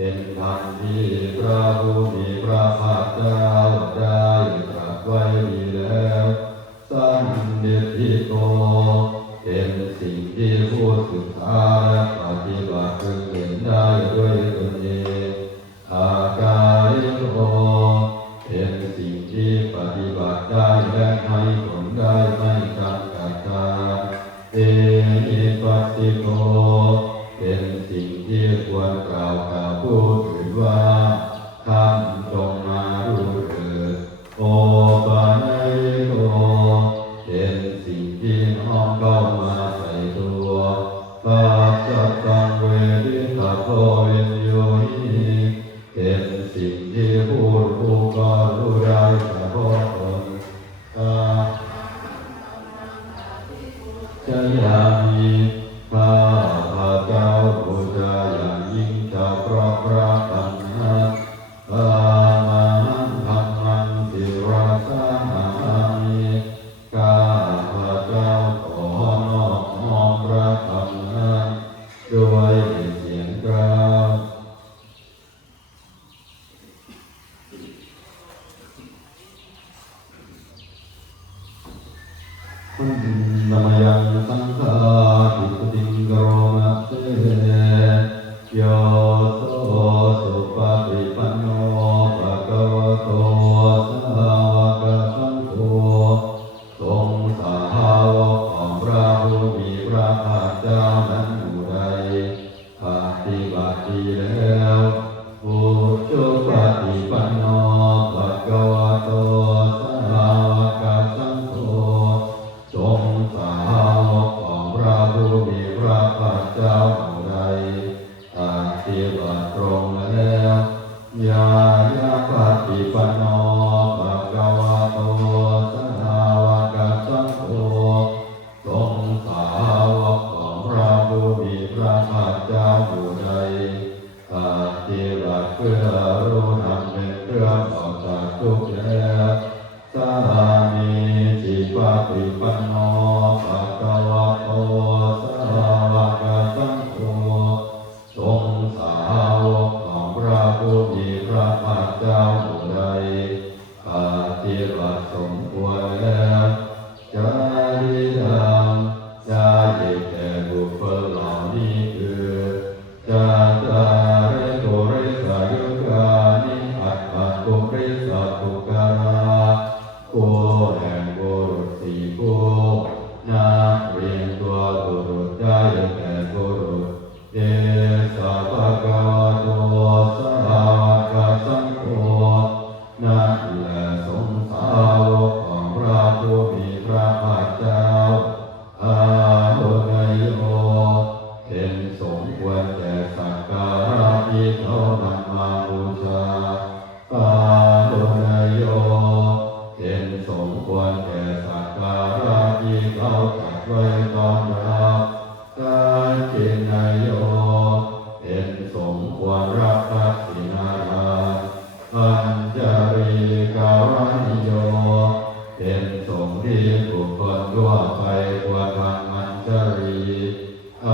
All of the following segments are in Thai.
เป็นธร อันที่พระผู้มีพระภาคเจ้าได้ตรัสไว้ดีแล้วสันนิธิโกเป็นสิ่งที่ผู้ศึกษาและปฏิบัติพึงเห็นได้ด้วยตนเองอาการิโกเป็นสิ่งที่ปฏิบัติได้และให้ผลได้ไม่จำกัดการเอหิปัสสิโกเป็นสิ่งที่ควรกล่าวกับผู้อื่นว่าคำจงมาดูเถิดโอปะนัยโกเป็นสิ่งที่น้อมเข้ามาใส่ตัวปัจจัตตังเวทิตาโพวิญโยหิเป็นสิ่งที่ผู้ก็รู้ได้เฉพาะตนจะยามีข้าพระเจ้าบูชาอย่างยิ่งจะเพราะพระธรรมนั้นอาหังธัมมังสิราสามิข้าพระเจ้าขอนอบน้อมพระธรรมนั้นด้วยเสียงกล่าวนามยังสังฆาทิปติงกโรมะเตโยโสสุปฏิปันโนภะคะวะโตสาวกสังโฆทรงสาวกของพระผู้มีพระภาคเจ้านั้นผู้ใดปฏิบัติดีแล้วอุชุปฏิปันโนภะคะวะโตสาวกสังโฆทรงสาวกของพระผู้มีพระภาคเจ้าผู้ใดปฏิบัติตรงแล้วญาญาปฏิปันโนภะคะวะโตสาวกสังโฆทรงสาวกของพระผู้มีพระภาคเจ้าผู้ใดปฏิบัติเพื่อรู้ธรรมเป็นเครื่องออกจากทุกข์แล้วสามีจิปฏิปันโนภะคะวะโตสาวกสังโฆทรงสาวกของพระผู้มีพระภาคเจ้าผู้ใดปฏิบัติสมควรแล้วจาริยังได้แก่บุคคลเหล่านี้คือจาตาริโกริสายุกานิอัตถัตุริสัตถุการาผู้แห่งบุรุษสี่ผู้นับเรียนตัวบุรุษได้แก่บุรุษเดสะภะคะวะโตสาวกสังโฆนั่นแหละสงฆ์สาวกของพระผู้มีพระภาคเจ้าอาหุนายโยเป็นสมควรแก่สักการะที่เขานำมาบูชาอาหุนายโยเป็นสมควรแก่สักการะที่เขาจัดไว้ต้อนรับกาจินายโยเป็นสมควรรับทักษิณาทานปัญจรีกานิโยเป็นสงฆ์ที่บุคคลทั่วไปควรทำมัญจรีอ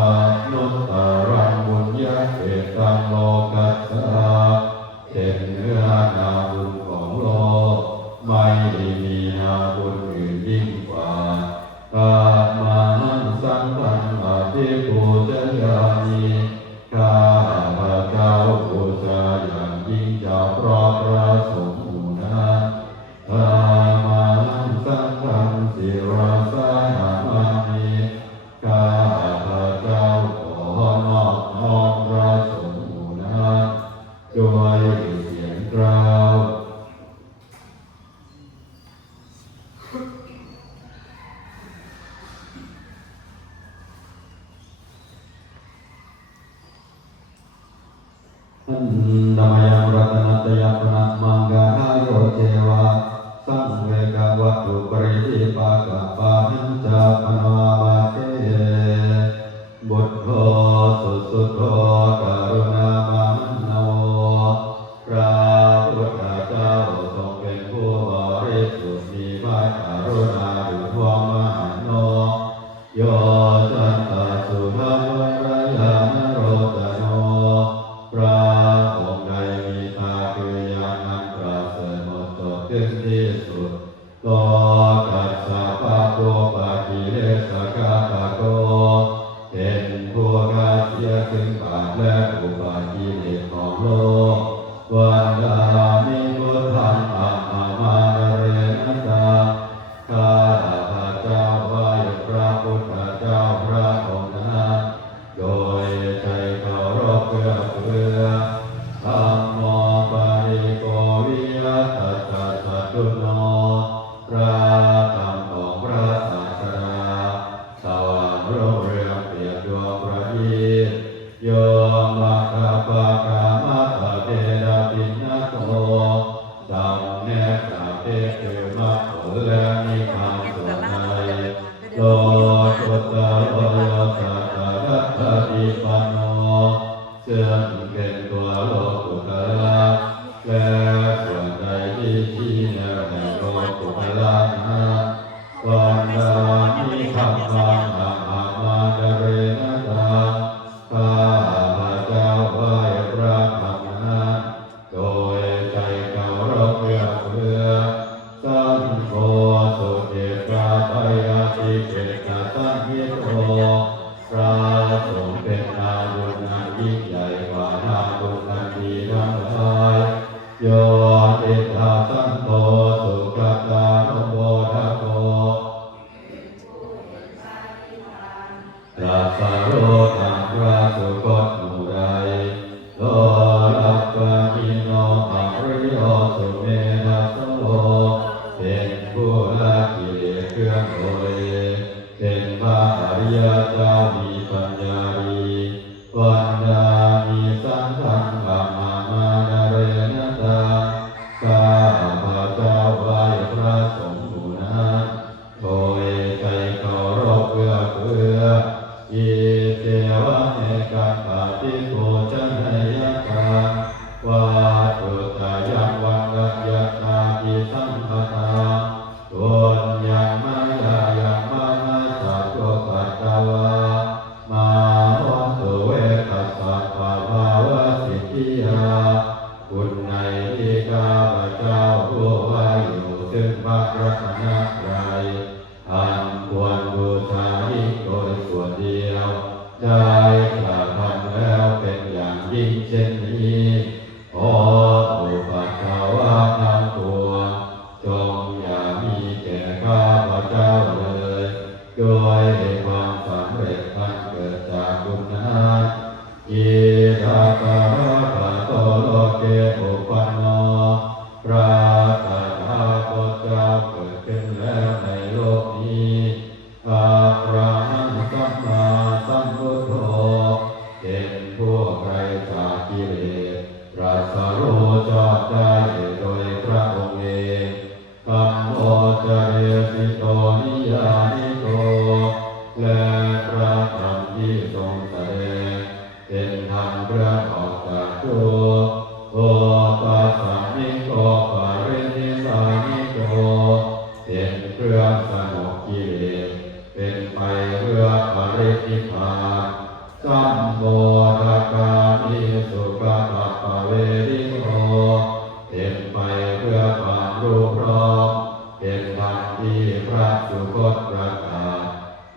นุตตรังบุญญาเขตังโลกัสสะเป็นเนื้อนาบุญของโลกไม่มีนาบุญอื่นยิ่งกว่ากามาหังสังฆังอภิปูชยามิข้าพระเจ้าบูชาอย่างยิ่งจะเพราะพระสงฆ์หมู่นั้นอามาหังสังฆังศิราสานามิข้าพระเจ้าขอนอบน้อมพระสงฆ์หมู่นั้นด้วยเสียงกล่าวนามยังรัตนัตยปนะมังกาโยเทวะสังเวกวัตถุปริทิปากะปาหันจาปนวามาเตบุตโธสุโธกรุณามาโนพระพุทธเจ้าทรงเป็นผู้บริสุทธิ์มีพระกรุณาดุจดวงมหาโนโยจันตสุภะวรยานโรตโนพระ องค์ใดมีตาคือญาณอันประเสริฐหมดจดสิ้นที่สุดโลกัสสะปะโกปะกิเลสกะปะโกเป็นผู้กาเสียถึงบาปและอุปากิเลสของโลกวันดามิพุทธังอะมามาเรนะตาข้าพระเจ้าไหว้พระพุทธเจ้าพระองค์นั้นโดยใจเคารพเพื่อธัมโมปาริโกวิยตัสสะสัตตุโนพระธรรมของพระศาสดาสว่างรุ่งเรืองเปรียบดวงประทีปโยมัคคะปะกามัตถะเทระปิณณโตสำเนกสาเทคือมรรคผลและนิพพานส่วนในโลกุตตะโลสัตตะรัตติปันโนซึ่งเป็นตัวโลกุตระและส่วนใดที่ชี้แนวแห่งโลกุตระนั้นวันดามิธัมมังอะมาจเรนะตาข้าพระเจ้าไหว้พระธรรมนั้นโดยใจเคารพเพื่อสังโฆสุเดชะพยาธิเกตสังหิโตพระสงฆ์เป็นนาบุญอันยิ่งใหญ่กว่านาบุญอันดีทั้งหลายโยติทาสันโตสุขตานุโมทโกตรัสรู้ธรรมพระสุคตหมู่ใดโลลัพพะมิโนภริโยสุเมธัสโสเป็นผู้ละกิเลสเครื่องโดยเป็นพระอริยเจ้ามีปัญญาดีวันดามีสังฆังอะมามาเรนะตาข้าพระเจ้าไหว้พระสงฆ์หมู่นั้นโดยใจเคารพเพื่ออิเทวะเมกัปปะติโกจันทยกาวาตุตายังวังกัจจตาปิสัมปทาตุญญังมายายังมานาสัพพะปัตตวามาหันตุเวคัสสะภะภาวะสิทธิยาคุณในที่ข้าพเจ้าผู้ว่าอยู่ซึ่งพระรัตนตรัยอันควรบูชายิ่งโดยส่วนเดียวได้กระทำแล้วเป็นอย่างยิ่งเช่นนี้ขออุปัฏฐาวะทั้งปวงจงอย่ามีแก่ข้าพเจ้าเลยด้วยความสำเร็จอันเกิดจากบุญนั้นอิทาภะภะโตโลเกอุปันโนพระตถาคตเจ้าเกิดขึ้นแล้วในโลกนี้พระพระนันสัมมาสัมพุทโธเป็นผู้ไกลจากกิเลสตรัสรู้ชอบได้โดยพระองค์เองธัมโมจเรสิโตนิยานิโตและพระธรรมที่ทรงแสดงเป็นธรรมเพื่อออกจากทุกข์โอปัสสมิโกปารินิสานิโกเป็นเครื่องสงบกิเลสเป็นไปเพื่อปรินิพพานสัมโพธกามิสุขตัปปะเวริโตเป็นไปเพื่อความรู้พร้อมเป็นธรรมที่พระสุคตประกาศ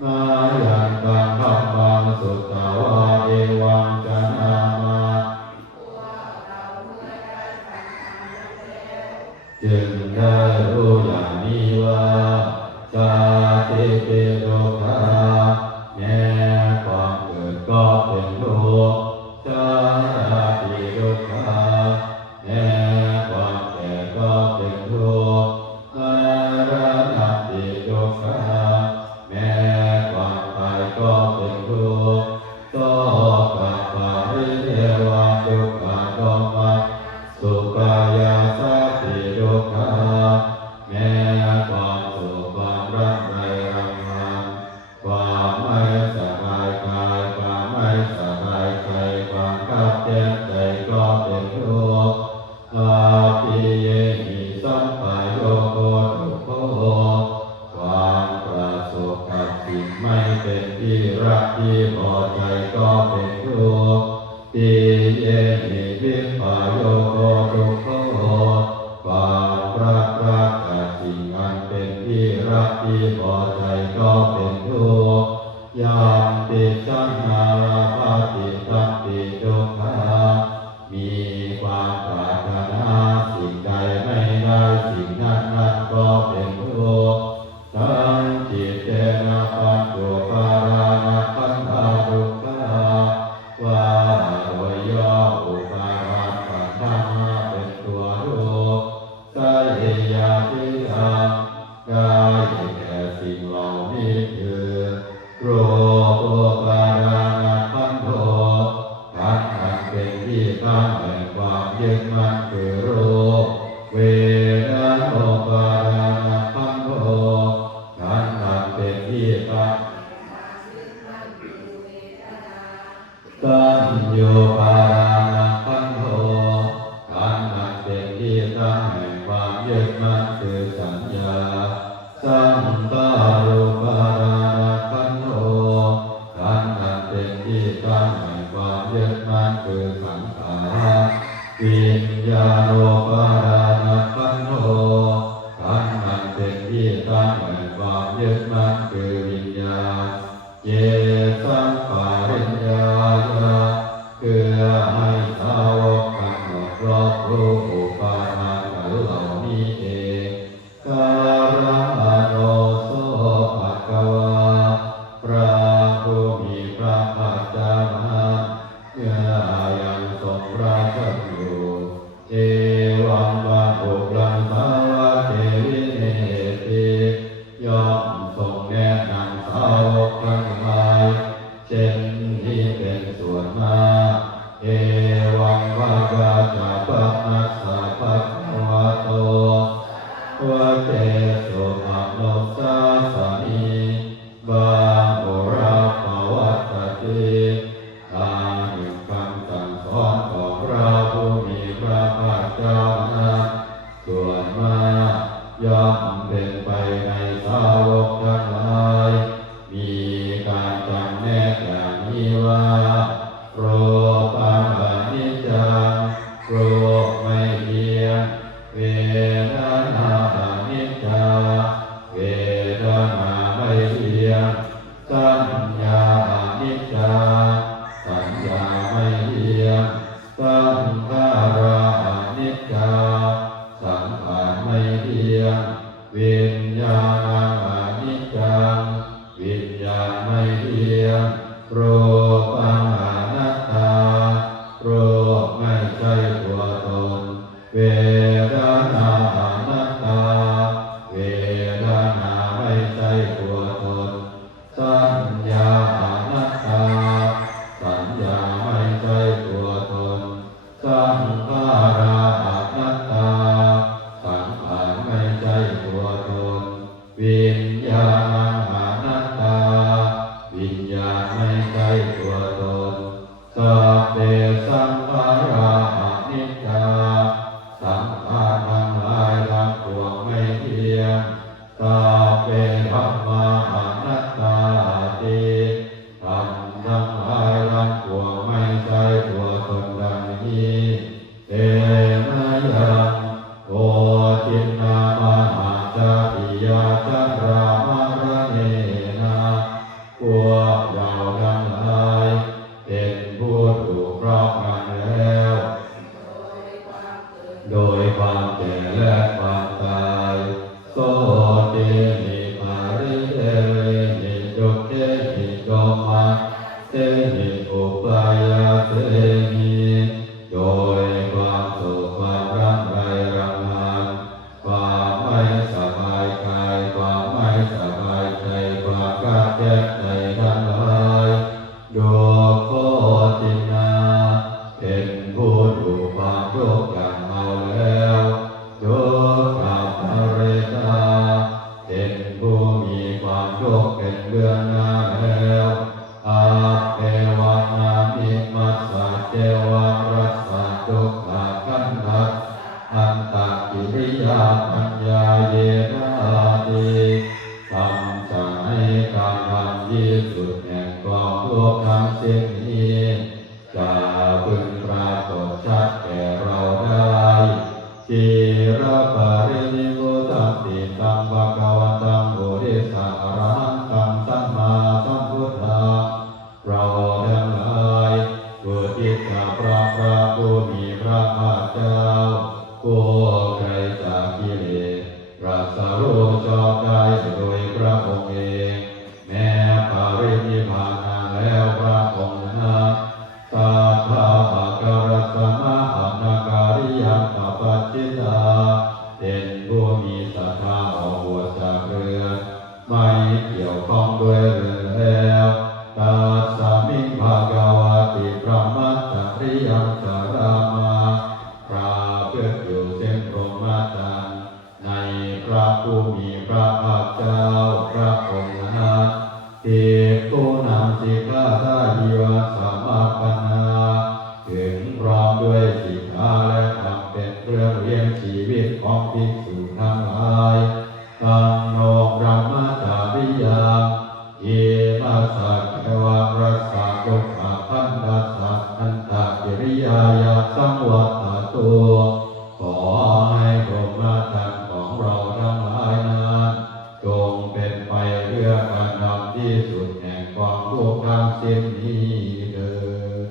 มายันตังธัมมังสุตตวาเอวังจนามาจึงได้รู้อย่างนี้ว่าสาธิปิทุกขาแม้ความเกิดก็เป็นทุกข์ชราปิทุกขาแม้ความแก่ก็เป็นทุกข์มรณะปิทุกขาแม้ความตายก็เป็นทุกข์โสกปาริเทวะทุกขาโทมะสุขายาสัพพิทุกขาแม้ความสุขความร่ำไรรำพันความไม่สบายกายความไม่สบายใจความขัดแย้งใจก็เป็นทุกข์อาภิเยหิสัมปโยโคทุกโขความประสบกับสิ่งไม่เป็นที่รักที่พอใจก็เป็นทุกข์ติเยหิวิปปา ความปรารถนาสิ่งใดไม่ได้สิ่งนั้นนั้นก็เป็นทุกข์ทั้งจิตเจนะปัญจุปารานะขันธาทุกขาว่าวยอุปาทานขันธ์ทั้งห้าเป็นตัวทุกข์สายยาติหังกายแก่สิ่งเหล่านี้คือโรคอุปาทานขันธ์โธขันธ์อันเป็นที่ตั้งแห่งความยึดมั่นคือโรคเวทนาอุปาทานขันธ์โธขันธ์อันเป็นที่ตั้งสัญโยปาราคันโธขันธ์อันเป็นที่ตั้งแห่งความยึดมั่นคือสัญญาสังขารุปาราคันโธขันธ์อันเป็นที่ตั้งแห่งความยึดมั่นคือสังขารวิญญาณัปาราคันโธขันธ์อันเป็นที่ตั้งแห่งความยึดมั่นคือวิญญาณเจสังขาริญญาเพื่อให้สาวกทั้งหมดรอบรู้อุปาทานขันธ์เหล่านี้เองการะโนโสภะคะวาพระผู้มีพระภาคเจ้านั้นเมื่อยังทรงพระชนอยู่เอวังวะปุรังสาวะเทวิเนติย่อมทรงแนะนำสาวกทั้งหลายเช่นนี้เป็นส่วนมากเอวังวะกาจาปะนัสสะภะคะวะโตวะเตสุภะโนสาสานิบาหุราภวัตติตาหนึ่งคำสั่งสอนของพระผู้มีพระภาคเจ้านั้นส่วนมากย่อมเป็นไปในสาวกทั้งหลายมีการจำแนกอย่างนี้ว่าโรปังอนิจจังโรไม่เที่ยงเวทนาอนิจจาเวทนาไม่เที่ยงสัญญาอนิจจาสัญญาไม่เที่ยงสังขารอนิจจาสังขารไม่เที่ยงวิญญาณังอนิจจังวิญญาณไม่เที่ยงโรปังอนัตตาโรคไม่ใช่ตัวตนเวทนาอนัตตาเวทนาไม่ใช่ตัวตนสัญญาอนัตตาสัญญาไม่ใช่ตัวตนสังขารอนัตตาสังขารไม่ใช่ตัวตนวิญญาณังอนัตตาวิญญาณไม่ใช่ตัวตนสัพเพสังขาราอนิจจาสังขารทั้งหลายทั้งปวงไม่เที่ยงสัพเพธัมมาอนัตตาติธรรมทั้งหลายทั้งปวงไม่ใช่ตัวตนดังนี้เตนะยังโอทินนามหาจาปิยาจารามรเนนะพวกเราทั้งหลายเป็นผู้ถูกครอบงำแล้วโดยความแก่และความตายโสตินิปาริเทนิจุเตนิโยมาเตนิอุปายาเตนิโดยความโศกความร่ำไรรำพันความไม่สบายกายความไม่สบายใจความกัดแย้งใจทั้งหลายโดยโคตินาเป็นผู้ถูกความทุกข์กำเอาแล้วโดยขับเรตาเป็นผู้มีความทุกข์เป็นเบื้องหน้าแล้วอาเอวังนามิมัสสะเจวังรัสสะทุกขขันธัสอันตกิริยาปัญญาเยนะติทำจะให้การทำที่สุดแห่งกองทุกข์ทั้งสิ้นนี้จะพึงปรากฏชัดแก่เราได้จิรปรินิพพุตังติตังภะคะวะตังโอริสะอรหันตังสัมมาสัมพุทธังเราทั้งหลายผู้ที่พระผู้มีพระภาค และทำเป็นเครื่องเลี้ยงชีวิตของภิกษุทั้งหลายตังโนบรมจาริยาเยมาสักเทวะรัสสะโยคะพันธัสสะอันตกิริยายาสังวัตตัวขอให้พรหมจรรย์ของเราทั้งหลายนั้นจงเป็นไปเพื่อการนำที่สุดแห่งความทุกข์ทั้งสิ้นนี้เถิด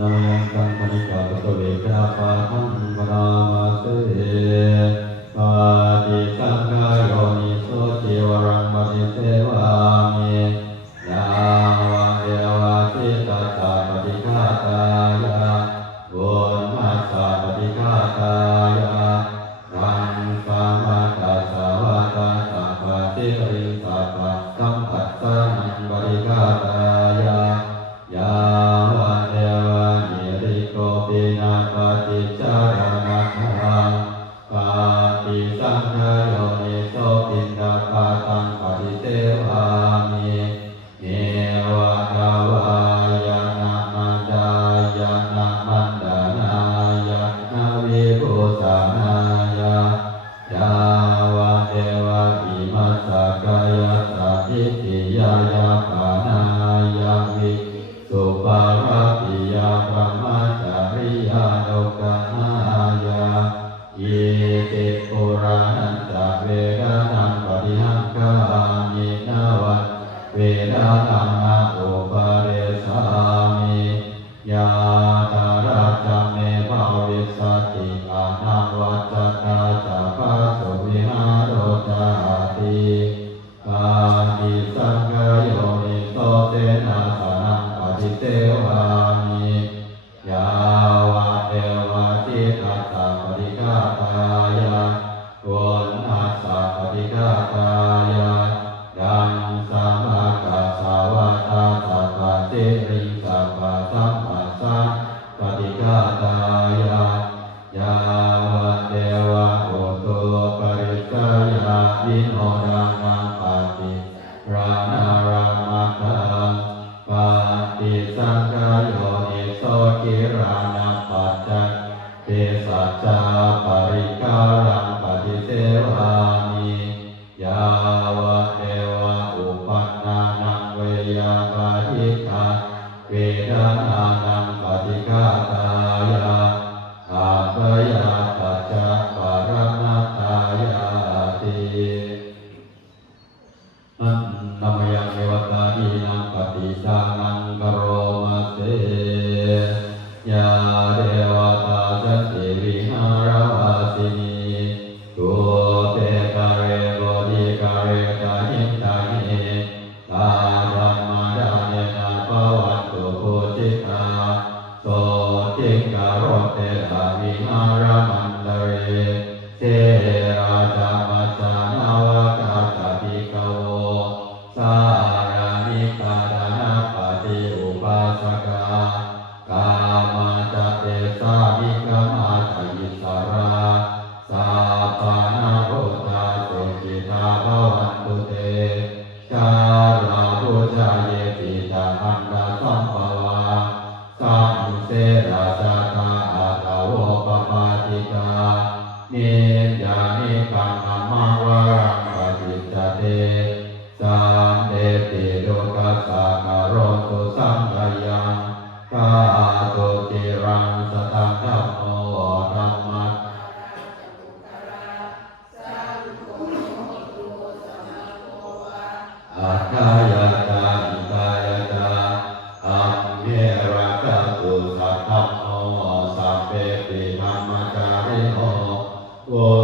นายังกังคณิกาตเวกาปาทังวรามาเสปาติสังขายโยนิโสจิวรังมณิเสวามิยาวะเดวะสิตาตาปฏิฆาตายะวุญมัสสะปฏิฆาตายะรังสามาตัสสะวะตาสัพพะติริสัพพะสัมปัสสะนังปฏิฆาตายะยาวะเทวะนิริโกปินาปฏิจารณะทังปฏิสังขายโยนิโสปินดาปาตังปฏิเทวามิเนวะทาวายานะมันดายานะมันดานายานะวิภูสานายายาวะเทวะอิมัสสะกายะสัพพิติยายาปานายาวิสุปาราปิยาพระมาจาริยาโลกนายาเยติปุรานันตเวดานังปฏิหังคามินาวัตเวดานังนาโอปะเรสามิยาตาราจาเมภาวิสติอานังวัจตาจาภาสุวิหารโรจาติปาติสังขายโยนิโสเตนะสานังปฏิเทวามิยาวะเทวะสิตัสสะปฏิฆาตายะวุญมัสสะปฏิฆาตายะดังสามากัสสาวะตาสัพพะติริสัพพะสัมปัสสะปฏิฆาตายะยาวะเทวะโอตุปริสยาวิโนดานังปฏิรานารามัคคังปฏิสังขายโยนิโสกิรานะปัจจัยเทสัจจาปริกาลังปฏิเทวามิยาวะเทวะอุปัฏฐานังเวยาปาทิกาเวดานานังปฏิฆาตายะอาภยาปัจจปรมัตถายาติอันนามยังเอวตาดีนังปฏิจานังกโรมาเสยาเดวตาสันติวิหารวาสินีตุเตกะเรโกติกะเรตาหิตาหิตาธรรมดาเนนะภวันตุโพธิตาโสติกะโรเตหะวิหารมันตเรเทราจามัสสานาวกาตติกโวสารานิกาดานาปฏิอุปาสกากามาจเตสามิกามาตยิสราสาปานาโหตาสุขิตาภวันตุเตกาลาภูชาเยติตาอันดาสัมภวาสัมเสราชาตาอาตาว วะ